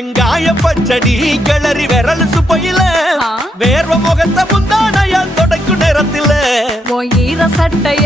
வெங்காய பச்சடி கிளறி விரல் சுப்பையில வேர்வ முகத்தை முந்தானையால் தொடக்கும் நேரத்தில் ஈர சட்டைய